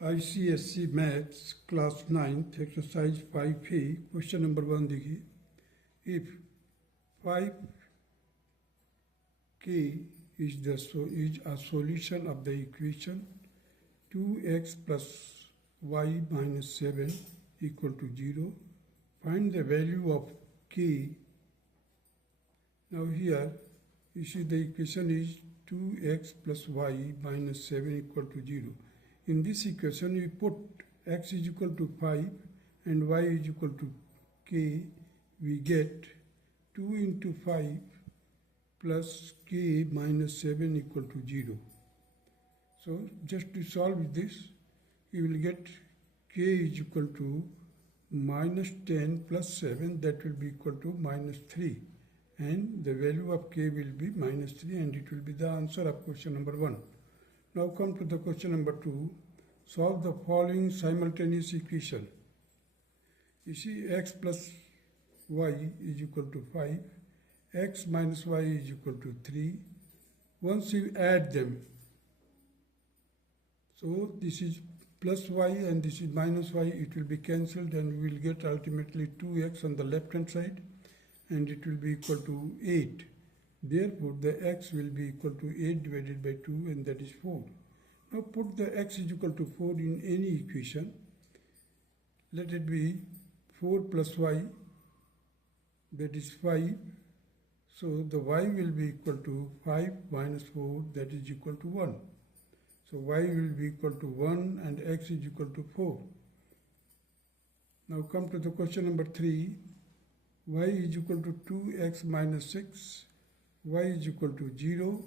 ICSE Maths Class 9th Exercise 5A Question number 1 देखिए. If 5k is a solution of the equation 2x plus y minus 7 equal to 0, find the value of k. Now here you see the equation is 2x plus y minus 7 equal to 0. In this equation, we put x is equal to 5 and y is equal to k. We get 2 into 5 plus k minus 7 equal to 0. So, just to solve this, you will get k is equal to minus 10 plus 7, that will be equal to minus 3. And the value of k will be minus 3, and it will be the answer of question number 1. Now come to the question number 2. Solve the following simultaneous equation. You see x plus y is equal to 5, x minus y is equal to 3. Once you add them, so this is plus y and this is minus y, it will be cancelled and we will get ultimately 2x on the left hand side and it will be equal to 8. Therefore, the x will be equal to 8 divided by 2, and that is 4. Now put the x is equal to 4 in any equation. Let it be 4 plus y, that is 5. So the y will be equal to 5 minus 4, that is equal to 1. So y will be equal to 1 and x is equal to 4. Now come to the question number 3. Y is equal to 2x minus 6. Y is equal to 0.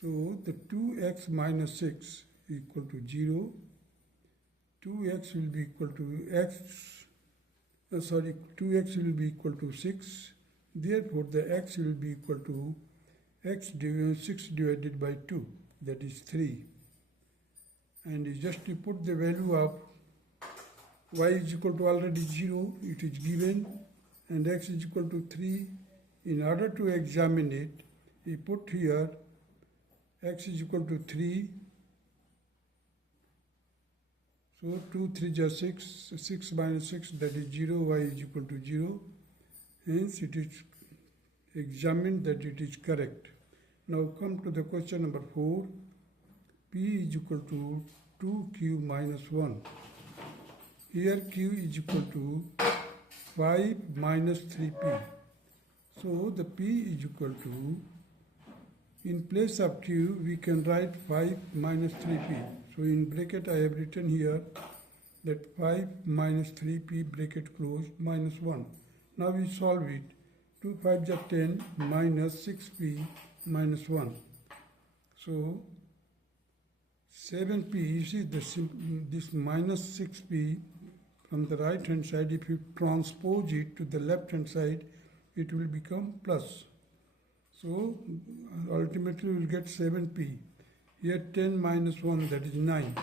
So the 2x minus 6 equal to 0. 2x will be equal to 2x will be equal to 6. Therefore, the x will be equal to 6 divided by 2, that is 3. And just to put the value of y is equal to already 0, it is given, and x is equal to 3. In order to examine it, we put here x is equal to 3. So 2 3 are 6, 6 minus 6, that is 0, y is equal to 0. Hence it is examined that it is correct. Now come to the question number 4. P is equal to 2q minus 1. Here q is equal to 5 minus 3p. So the p is equal to, in place of q, we can write 5 minus 3p. So in bracket I have written here that 5 minus 3p bracket closed minus 1. Now we solve it. 2 5 are 10 minus 6p minus 1. So 7p, you see this minus 6p from the right hand side, if you transpose it to the left hand side, it will become plus. So ultimately we will get 7p. Here 10 minus 1, that is 9.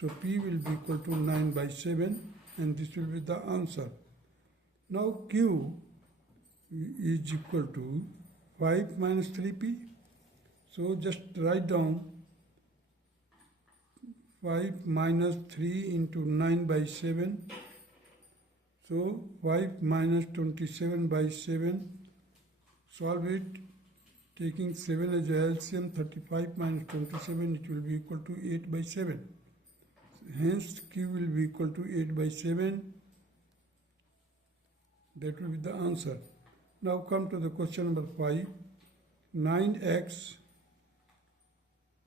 So p will be equal to 9 by 7, and this will be the answer. Now q is equal to 5 minus 3p. So just write down 5 minus 3 into 9 by 7. So 5 minus 27 by 7. Solve it. Taking 7 as a LCM, 35 minus 27, it will be equal to 8 by 7. Hence, Q will be equal to 8 by 7. That will be the answer. Now come to the question number 5. 9x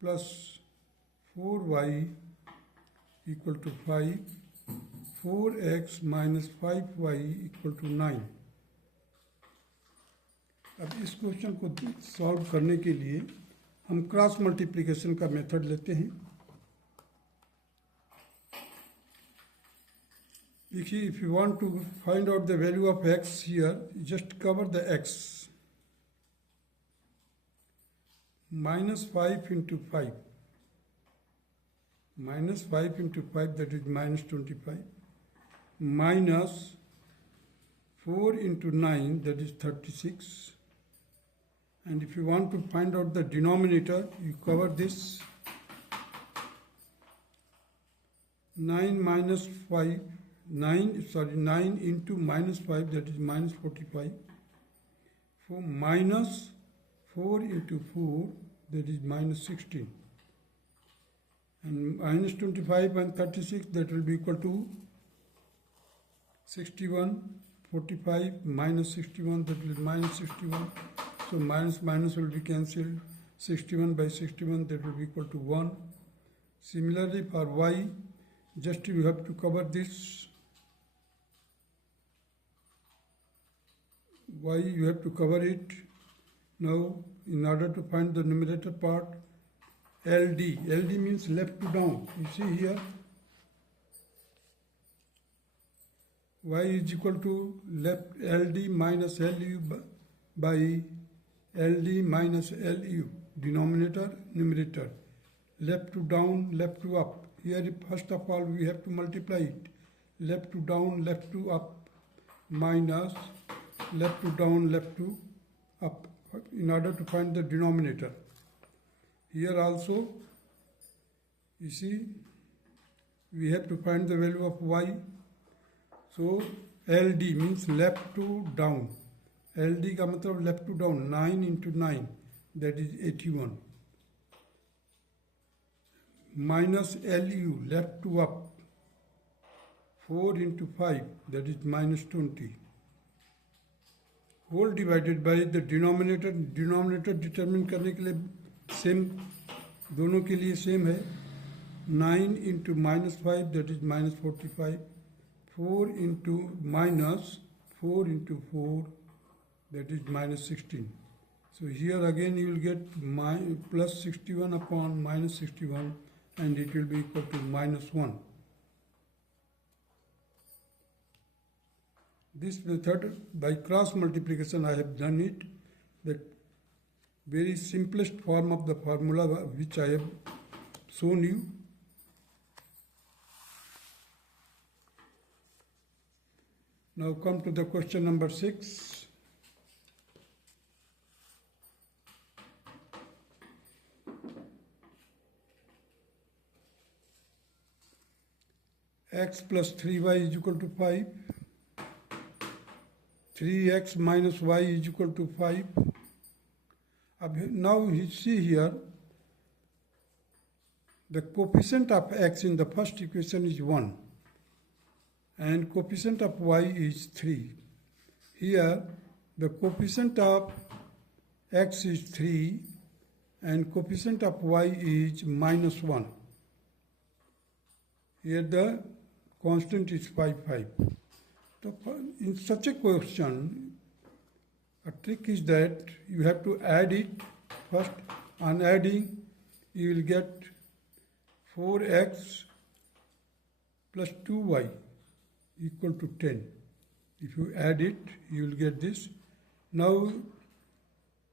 plus 4y equal to 5. 4x minus 5y equal to 9. अब इस question को solve करने के लिए हम cross multiplication का method लेते हैं. देखिए, if you want to find out the value of X here, just cover the X. minus 5 into 5. Minus 5 into 5, that is minus 25. Minus 4 into 9, that is 36. And if you want to find out the denominator, you cover this 9 minus 5, 9 into minus 5, that is minus 45. For minus 4 into 4, that is minus 16. And minus 25 and 36, that will be equal to 61. 45 minus 61, that will be minus 61. So minus minus will be cancelled. 61 by 61, that will be equal to 1. Similarly for y, just you have to cover this. Y you have to cover it. Now in order to find the numerator part, LD. LD means left to down. You see here, y is equal to left LD minus LU by LD minus LU. Denominator, numerator. Left to down, left to up. Here first of all we have to multiply it. Left to down, left to up, minus left to down, left to up, in order to find the denominator. Here also, you see, we have to find the value of y. So LD means left to down. LD का मतलब left to down. 9 into 9, that is 81. Minus LU, left to up. 4 into 5, that is minus 20. Whole divided by the denominator. Denominator determine करने के लिए same, दोनों के लिए same है. 9 into minus 5, that is minus 45. 4 into minus 4 into 4, that is minus 16. So here again you will get plus 61 upon minus 61, and it will be equal to minus 1. This method, by cross multiplication I have done it, the very simplest form of the formula which I have shown you. Now come to the question number 6. X plus 3y is equal to 5. 3x minus y is equal to 5. Now you see here, the coefficient of x in the first equation is 1 and coefficient of y is 3. Here the coefficient of x is 3 and coefficient of y is minus 1. Here the constant is 5, 5. So in such a question, a trick is that you have to add it first. On adding, you will get 4x plus 2y equal to 10. If you add it, you will get this. Now,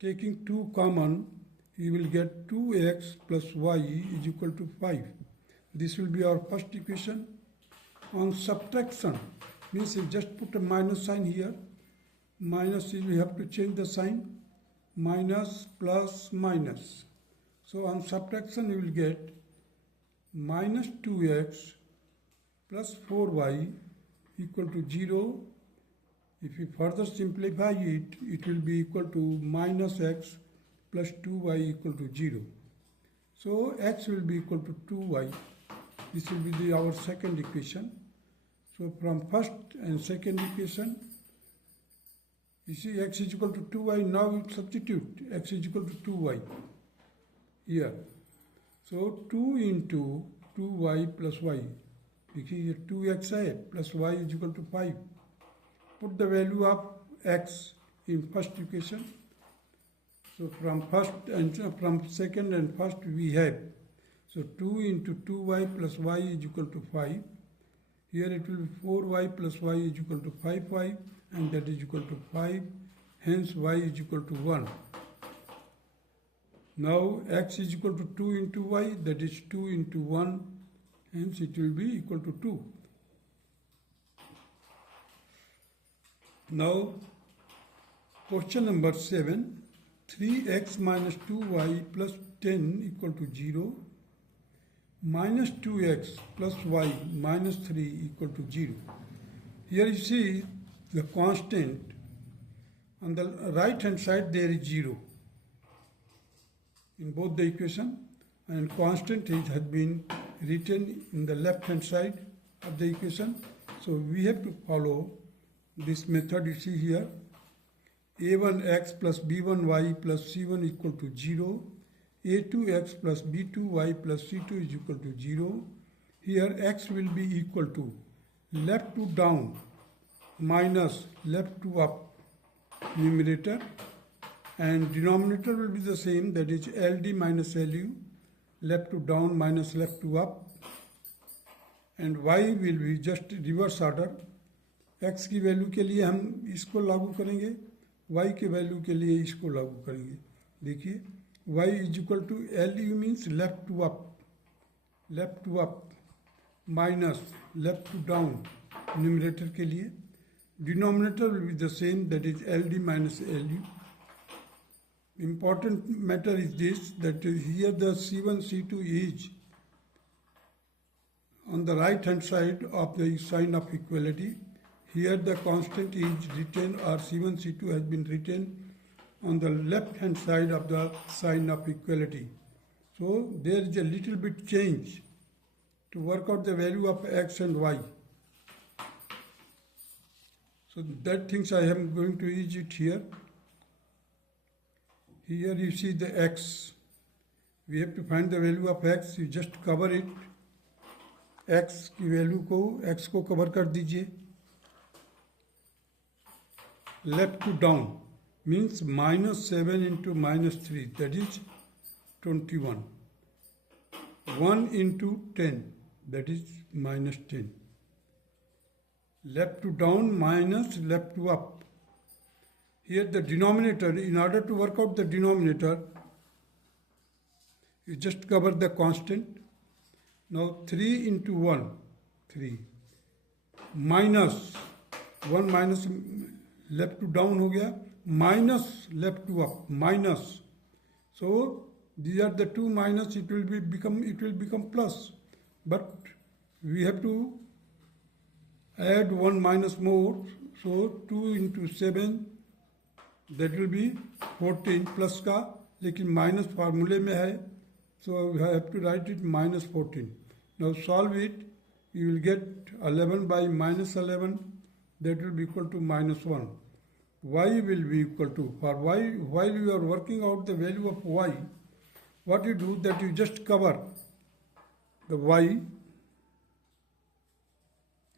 taking 2 common, you will get 2x plus y is equal to 5. This will be our first equation. On subtraction, means you just put a minus sign here. Minus, we have to change the sign. Minus plus minus. So on subtraction you will get minus 2x plus 4y equal to 0. If you further simplify it, it will be equal to minus x plus 2y equal to 0. So x will be equal to 2y. This will be our second equation. So from first and second equation, you see x is equal to 2y. Now we substitute x is equal to 2y here. So 2 into 2y plus y. This is 2xi plus y is equal to 5. Put the value of x in first equation. So from first and from second and first we have. So 2 into 2y plus y is equal to 5. Here it will be 4y plus y is equal to 5y, and that is equal to 5. Hence y is equal to 1. Now x is equal to 2 into y, that is 2 into 1. Hence it will be equal to 2. Now question number 7. 3x minus 2y plus 10 equal to 0. minus 2x plus y minus 3 equal to 0. Here you see the constant. On the right hand side there is 0 in both the equation, and constant has been written in the left hand side of the equation. So we have to follow this method you see here. a1x plus b1y plus c1 equal to 0. a2x plus b2y plus c2 is equal to 0. Here x will be equal to left to down minus left to up numerator, and denominator will be the same, that is LD minus LU, left to down minus left to up, and y will be just reverse order. x की value के लिए हम इसको लागू करेंगे, y के value के लिए इसको लागू करेंगे. देखिए y is equal to LU means left to up minus left to down numerator के लिए. Denominator will be the same, that is LD minus LU. Important matter is this, that here the C1, C2 is on the right hand side of the sign of equality. Here the constant is written, or C1, C2 has been written on the left hand side of the sign of equality. So there is a little bit change to work out the value of x and y. So that things I am going to use it here. Here you see the x. We have to find the value of x. You just cover it. x की value को x को cover कर दीजिए. Left to down means minus 7 into minus 3, that is 21. 1 into 10, that is minus 10. Left to down minus left to up. Here the denominator, in order to work out the denominator, you just cover the constant. Now 3 into 1, 3. Minus 1 minus left to down हो गया, minus left to up, minus. So these are the two minus, it will become plus. But we have to add 1 minus more, so 2 into 7, that will be 14 plus का, लेकिन minus फार्मूले में है, so we have to write it minus 14. Now solve it, you will get 11 by minus 11, that will be equal to minus 1. Y will be equal to, for y, while you are working out the value of y, what you do, that you just cover the y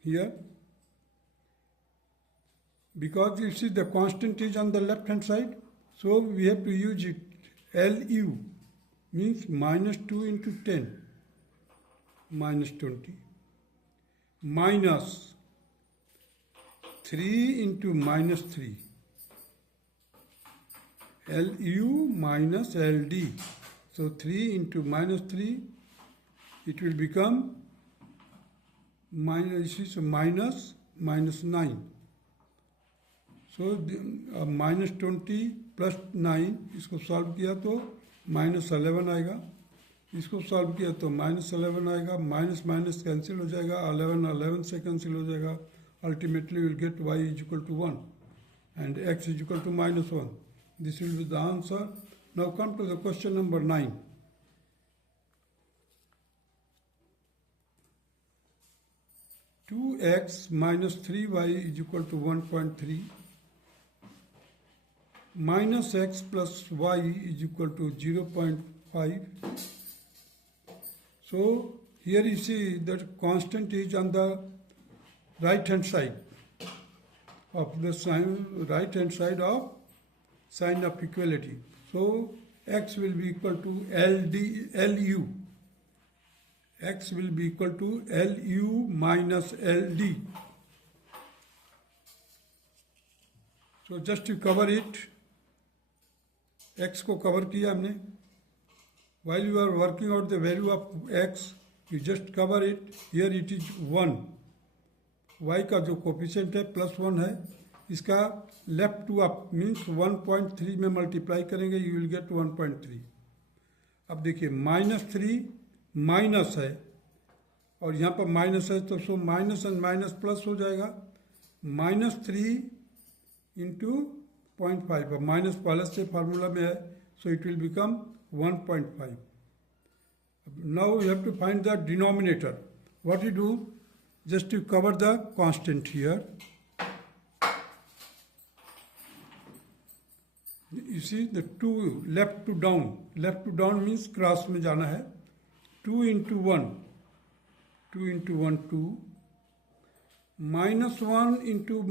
here, because you see the constant is on the left hand side, so we have to use it. LU means minus 2 into 10, minus 20, minus 3 into minus 3, LU minus LD. So 3 into minus 3, it will become minus 9. So minus 20 plus 9, इसको solve किया तो minus 11 आएगा, इसको solve किया तो minus 11 आएगा, minus minus cancel हो जाएगा, 11 से कैंसिल हो जाएगा. Ultimately you will get y is equal to 1 and x is equal to minus 1. This will be the answer. Now come to the question number 9. Two x minus 3y is equal to 1.3. Minus x plus y is equal to 0.5. So here you see that constant is on the right hand side of the sign of equality. So x will be equal to LU. X will be equal to LU minus LD. So just to cover it, x को cover किया हमने. While you are working out the value of x, you just cover it. Here it is 1. y का जो coefficient है +1 है, इसका left to up means 1.3 में multiply करेंगे, यू विल गेट 1.3. अब देखिए -3 माइनस है और यहाँ पर माइनस है तो so minus and minus plus हो जाएगा, -3 इंटू 0.5, और माइनस पहले से फार्मूला में है, so it will become 1.5. Now you have to find the denominator. What you do? Just to cover the constant here. You see the 2 left to down. Left to down means cross में जाना है. 2 into 1. 2 into 1 2. -1 into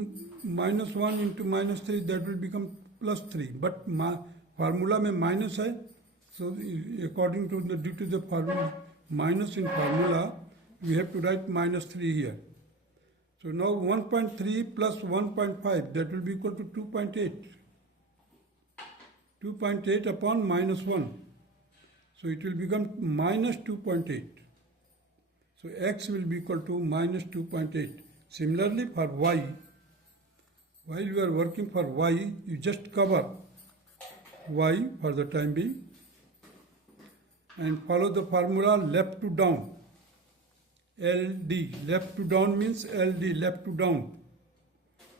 -3 that will become +3. But formula में minus है. So according to due to the formula minus in formula, we have to write -3 here. So now 1.3 plus 1.5 that will be equal to 2.8. 2.8 upon -1. So it will become -2.8. So x will be equal to -2.8. Similarly for y, while you are working for y, you just cover y for the time being and follow the formula left to down. LD, left to down means LD, left to down.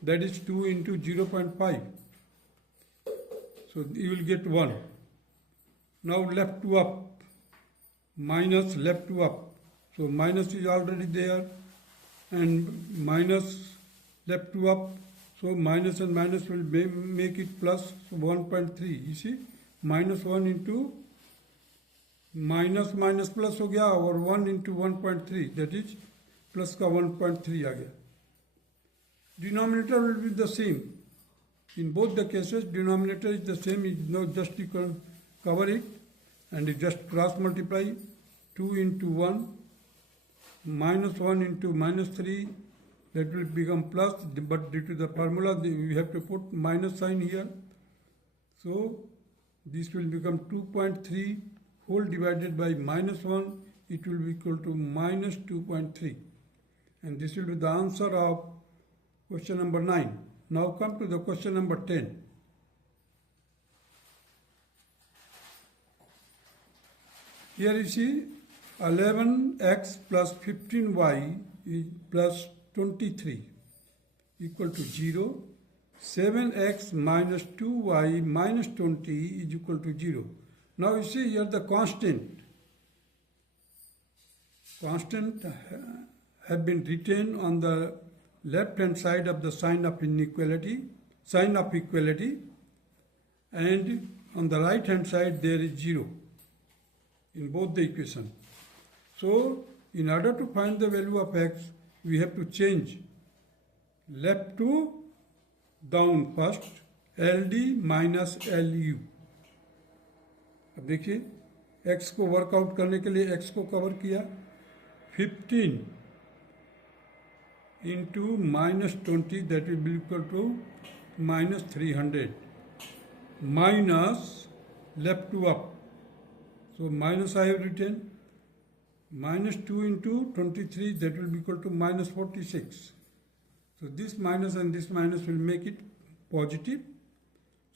That is 2 into 0.5. So you will get 1. Now left to up, minus left to up. So minus is already there and minus left to up. So minus and minus will make it plus, so 1.3. You see, -1 into minus minus plus हो गया और 1 into 1.3 that is plus का 1.3 आ गया. Denominator will be the same in both the cases. Denominator is the same. Is know just you can cover it and just cross multiply. 2 into 1 -1 into -3 that will become plus, but due to the formula we have to put minus sign here. So this will become 2.3 whole divided by -1, it will be equal to -2.3. And this will be the answer of question number 9. Now come to the question number 10. Here you see 11x plus 15y is plus 23 equal to 0. 7x minus 2y minus 20 is equal to 0. Now you see here the constant have been written on the left hand side of the sign of equality, and on the right hand side there is 0 in both the equation. So in order to find the value of x, we have to change left to down first, LD minus LU. अब देखिए x को workout करने के लिए x को cover किया. 15 into -20 that will be equal to -300 minus left to up. So minus I have written -2 into 23 that will be equal to -46. So this minus and this minus will make it positive.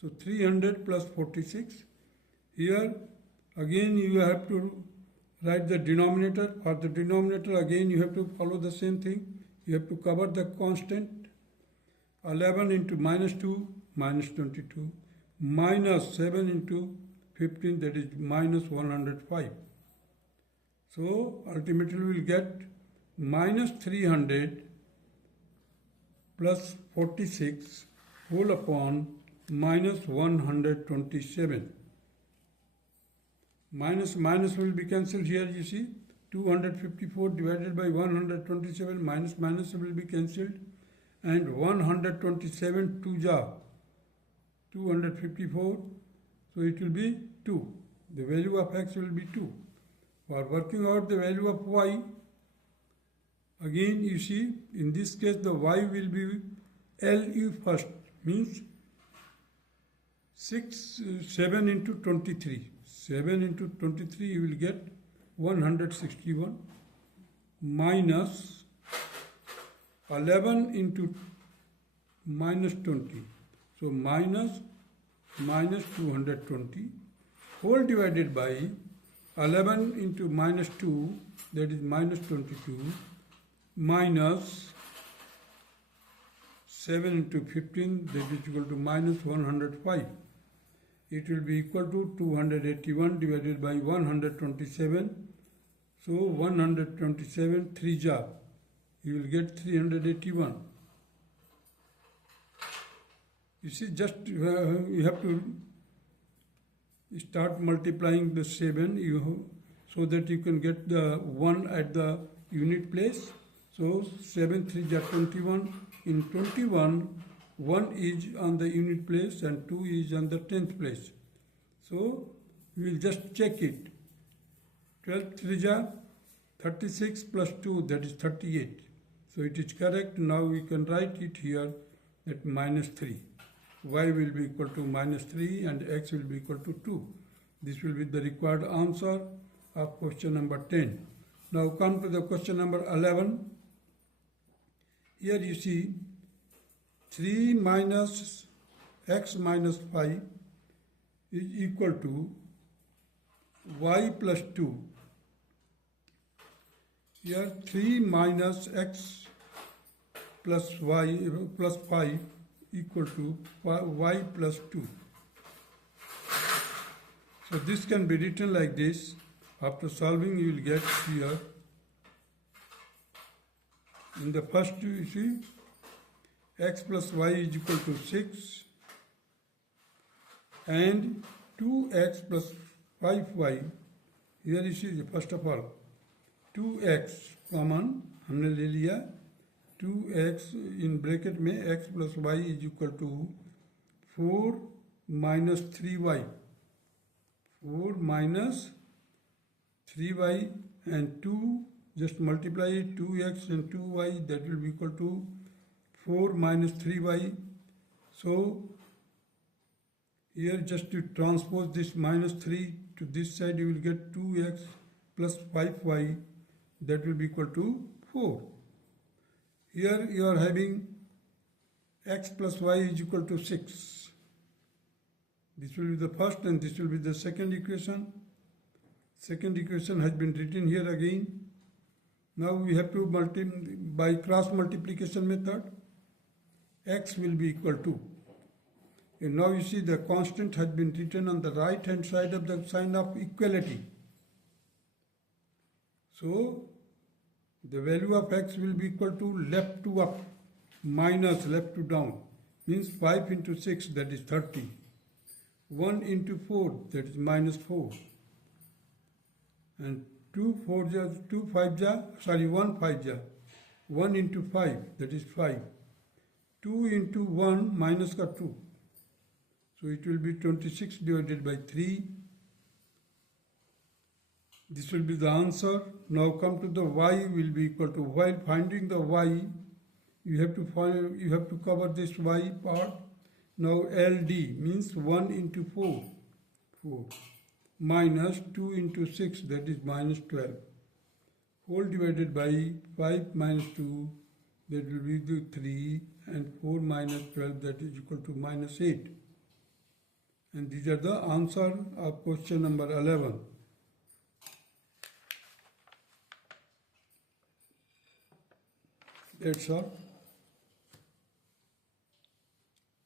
So 300 plus 46. Here again you have to write the denominator. For the denominator again you have to follow the same thing. You have to cover the constant. 11 into -2 -22 minus 7 into 15 that is -105. So ultimately we will get -300 plus 46 whole upon -127. Minus will be cancelled here, you see. 254 divided by 127 minus will be cancelled. And 127 2 254. So it will be 2. The value of x will be 2. For working out the value of y, again you see, in this case the y will be LU first, means 7 into 23. 7 into 23 you will get 161 minus 11 into -20. So minus 220 whole divided by 11 into minus 2, that is minus 22, minus 7 into 15, that is equal to minus 105. It will be equal to 281 divided by 127. So 127 3 ja, you will get 381. You see, just you have to start multiplying the 7 so that you can get the 1 at the unit place. So 7 3 ja 21. In 21, 1 is on the unit place and 2 is on the 10th place. So we will just check it. 12 3 ja 36 plus 2, that is 38. So it is correct. Now we can write it here that minus 3. Y will be equal to minus 3 and x will be equal to 2. This will be the required answer of question number 10. Now come to the question number 11. Here you see 3 minus x minus 5 is equal to y plus 2. Here 3 minus x plus y plus 5 equal to y plus 2. So this can be written like this. After solving, you will get here. In the first, you see, x plus y is equal to 6 and 2x plus 5y. Here you see, first of all, 2x common हमने ले लिया. 2x in bracket में x plus y is equal to 4 minus 3y. 4 minus 3y and 2, just multiply it, 2x and 2y, that will be equal to 4 minus 3y. So here just to transpose this minus 3 to this side, you will get 2x plus 5y, that will be equal to 4. Here you are having x plus y is equal to 6. This will be the first and this will be the second equation. Second equation has been written here again. Now we have to by cross multiplication method, x will be equal to. And now you see the constant has been written on the right hand side of the sign of equality. So the value of x will be equal to left to up minus left to down. Means 5 into 6, that is 30. 1 into 4, that is minus 4. And 1 5 ja. 1 into 5, that is 5. 2 into 1 minus ka 2. So it will be 26 divided by 3. This will be the answer. Now come to the y will be equal to, while finding the y, you have to cover this y part. Now LD means 1 into 4, 4, minus 2 into 6, that is minus 12. Whole divided by 5 minus 2, that will be the 3, and 4 minus 12, that is equal to minus 8. And these are the answer of question number 11. That's all.